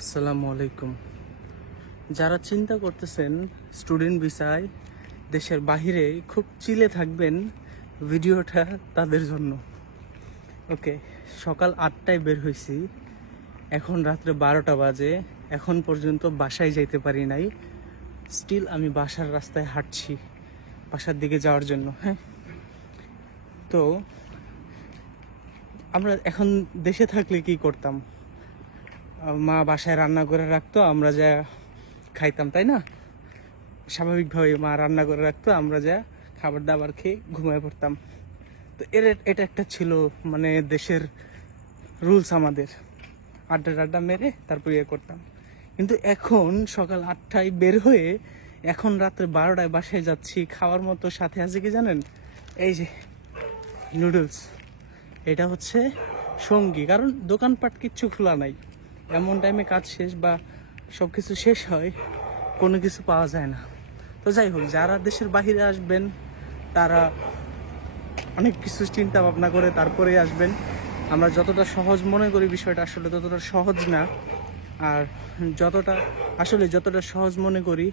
আসসালামু আলাইকুম। যারা চিন্তা করতেছেন স্টুডেন্ট ভিসায় দেশের বাহিরে খুব চিলে থাকবেন, ভিডিওটা তাদের জন্য। ওকে, সকাল 8টায় বের হয়েছি, এখন রাত্রে 12টা বাজে, এখন পর্যন্ত বাসায় যাইতে পারি নাই। স্টিল আমি বাসার রাস্তায় হাঁটছি বাসার দিকে যাওয়ার জন্য। হ্যাঁ, তো আমরা এখন দেশে থাকলে কি করতাম? মা বাসায় রান্না করে রাখতো, আমরা যা খাইতাম, তাই না? স্বাভাবিকভাবে মা রান্না করে রাখতো, আমরা যা খাবার দাবার খেয়ে ঘুমায় পড়তাম। তো এটা একটা ছিল মানে দেশের রুলস আমাদের, আড্ডা টাড্ডা মেরে তারপর ইয়ে করতাম। কিন্তু এখন সকাল 8টায় বের হয়ে এখন রাত্রে 12টায় বাসায় যাচ্ছি। খাওয়ার মতো সাথে আছে কি জানেন? এই যে নুডলস, এটা হচ্ছে সঙ্গী। কারণ দোকানপাট কিচ্ছু খোলা নাই, এমন টাইমে কাজ শেষ বা সব কিছু শেষ হয়, কোনো কিছু পাওয়া যায় না। তো যাই হোক, যারা দেশের বাইরে আসবেন তারা অনেক কিছু চিন্তা ভাবনা করে তারপরে আসবেন। আমরা যতটা সহজ মনে করি বিষয়টা আসলে ততটা সহজ না। আর যতটা সহজ মনে করি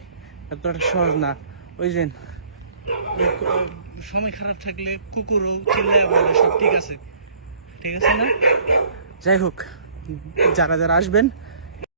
ততটা সহজ না। ওই যে সময় খারাপ থাকলে কুকুরও চিল্লায় বলে সব ঠিক আছে, ঠিক আছে না? যাই হোক, যারা যারা আসবেন